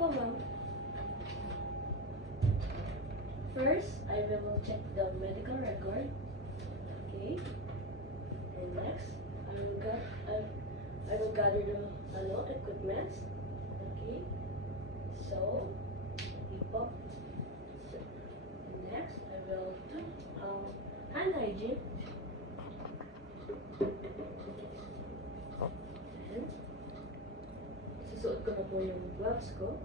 po, ma'am. First, I will check the medical record. Okay. And next, I will gather the equipment. Okay. So, po. So, and next, I will do hand hygiene. And susuot ko na po yung gloves ko.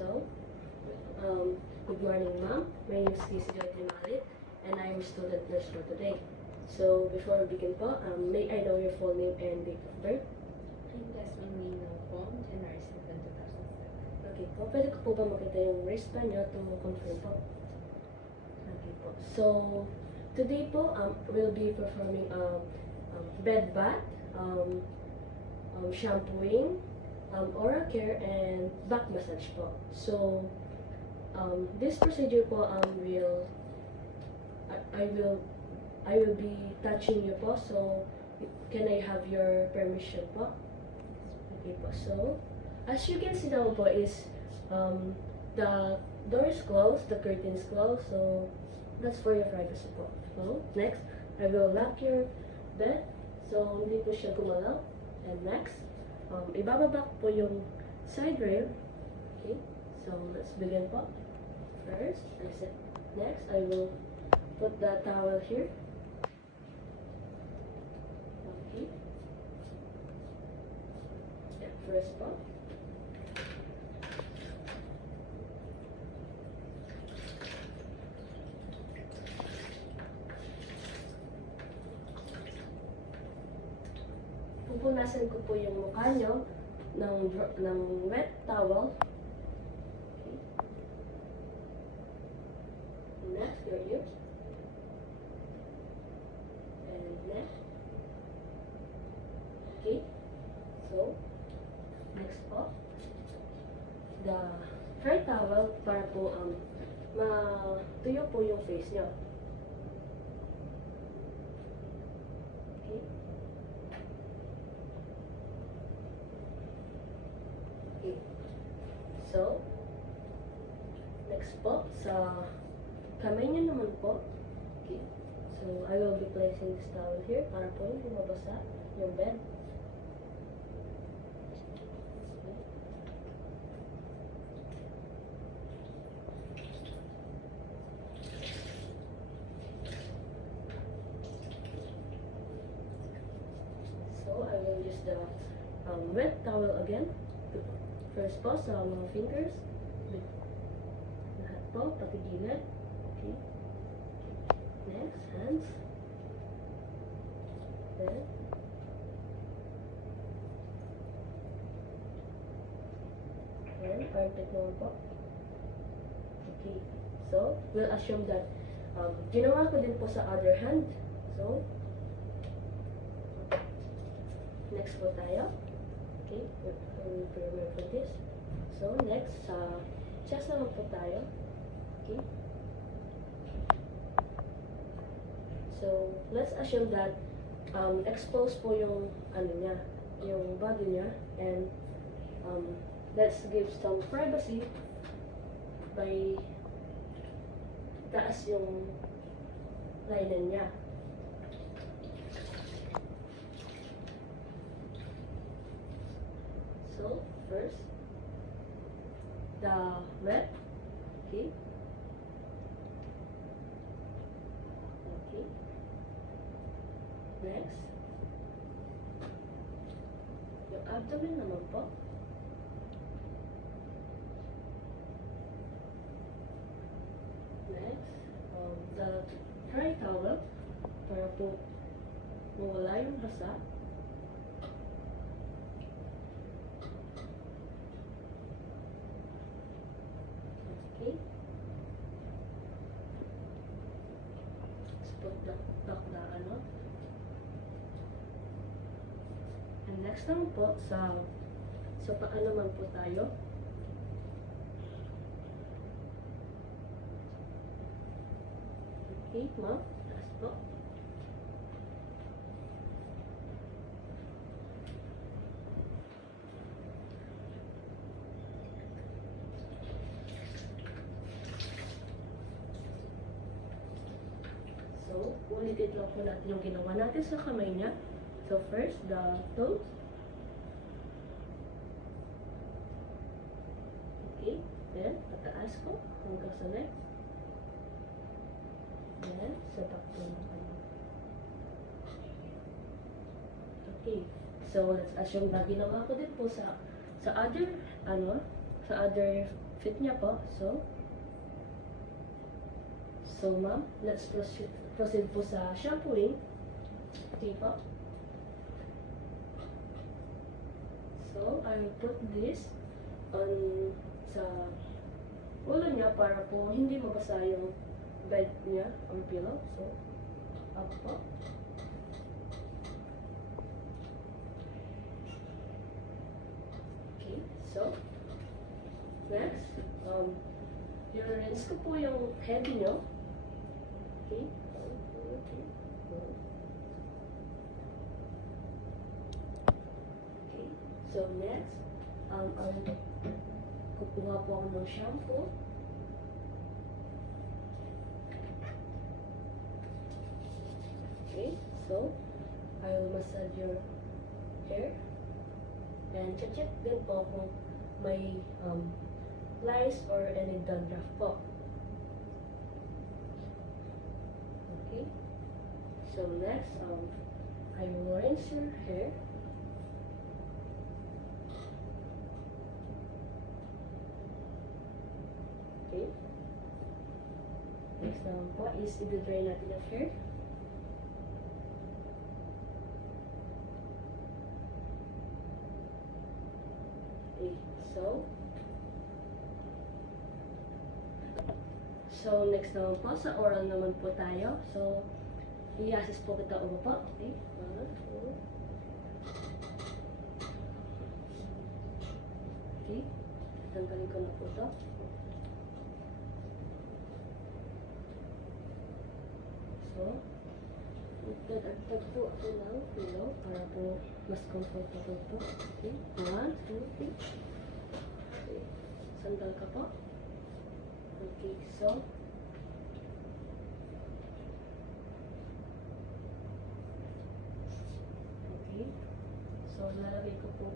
So, good morning, ma'am. My name is Casey Joy Malit, and I am a student nurse for today. So, before we begin po, may I know your full name and date of birth? I'm Desmond Nino po, January 7, 2007. Okay po. Pwede ko po ba makita yung wristband nyo to confirm po? Okay po. So, today po, we'll be performing bed bath, shampooing, oral care, and back massage po. So, this procedure po I will be touching you po. So, can I have your permission po? Okay po. So, as you can see now po is the door is closed, the curtain is closed. So, that's for your privacy po. So, next, I will lock your bed. So, hindi po siya gumalaw. And next, ibababa po yung side rail. Okay, so let's begin po. First, next, I will put the towel here. Okay. Yeah, first po. Pupunasan ko po yung mukha nyo ng wet towel. Okay. Next, your ears. And next. Okay. So, next po. The dry towel para po matuyo po yung face nyo. Okay. Okay. So, next po, sa kamay niyo naman po. Okay. So, I will be placing this towel here para po hindi mabasa yung bed. So, I will use the wet towel again. First po sa mga fingers. Lahat po, pati gilid. Okay. Next, hands. Then, armpit naman po. Okay. So, we'll assume that ginawa ko din po sa other hand. So, next po tayo. Okay, we'll prepare for this. So, next, sa chest naman po tayo. Okay. So, let's assume that exposed po yung, niya, yung body niya. And, let's give some privacy by taas yung linen niya. So, first, the wet. Okay. Okay. Next, yung abdomen naman po. Next, the dry towel para po mawala yung basa. back na ano. And next naman po, sa paa naman po tayo. Okay, ma'am. Taas po. So, ulitin lang po natin yung ginawa natin sa kamay niya. So, first, the toes. Okay, then, pataas ko hanggang sa next. Then, sa back po naman. Okay, so let's assume na ginawa ko din po sa other, sa other fit niya po. So ma'am, let's proceed po sa shampooing. Okay po. So, I will put this on sa ulo niya para po hindi mabasa yung bed niya or pillow. So, up po. Okay, so, next, i-rinse ko po yung head niyo. Okay. Okay. So next, kukuha po ako ng shampoo. Okay. So, I will massage your hair. And check din po kung may lice or any dandruff po. Okay. So next, I will rinse your hair. Okay. Next naman po is i-dry natin yung hair. Okay. So next naman po, sa oral naman po tayo. So, i-assist po kita ulo po. Okay. 1, 2. Okay. Tanggalin ko na po ito. So, magdadagdag po ako ng pillow para po mas comfortable po. Okay. 1, 2, 3. Okay. Sandal ka po. Okay, so lalagay ko po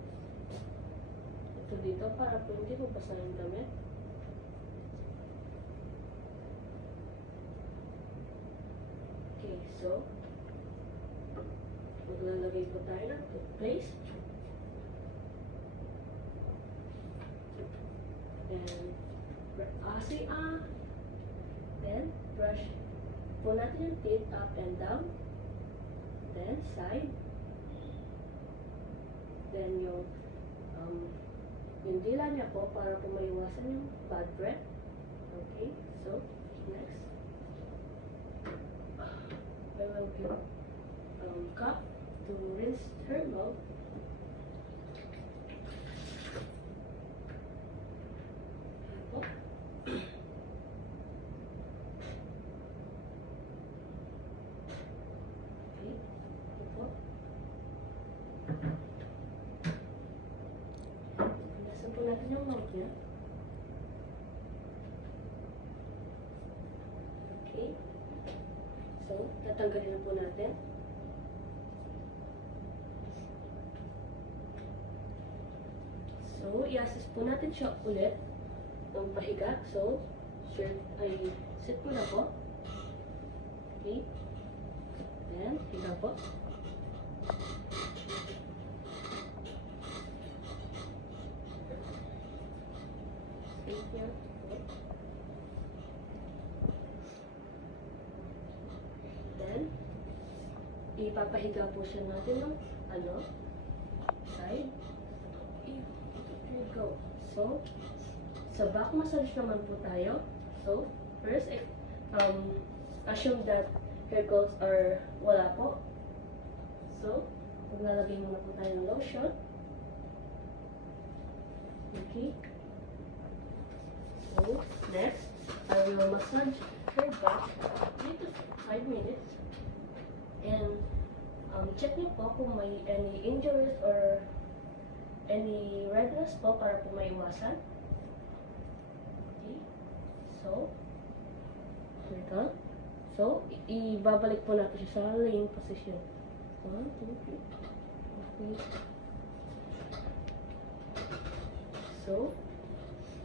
ito dito para po hindi mo basa yung damit. Okay, so maglalagay po tayo ng toothpaste and then brush po natin yung teeth up and down, then side, then yung dila niya po para po maiwasan yung bad breath. Okay, so next I will give cup to rinse her mouth. Natin yung mouth niya. Okay. So, tatanggalin na po natin. So, i-assist po natin siya ulit ng pahiga. So, sit po na po. Okay. Then, higa po. Here. Then, ipapahiga po siya natin ng side. Here you go. So, sa back massage naman po tayo. So, first, assume that hair curls are wala po. So, maglalagay muna po tayo ng lotion. Okay. So, next, I will massage her back 3 to 5 minutes. And check niyo po kung may any injuries or any redness po para po maiwasan. Okay. So, wait on. So, ibabalik po natin siya sa laying position. 1, 2, 3. Okay. So,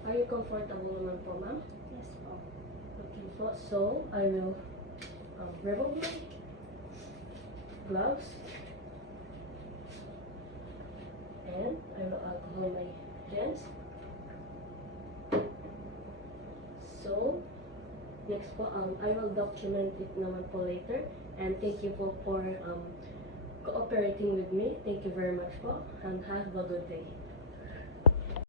are you comfortable naman po, ma'am? Yes po. Okay po. So, I will remove my gloves. And I will alcohol my hands. So, next po, I will document it naman po later. And thank you po for cooperating with me. Thank you very much po. And have a good day.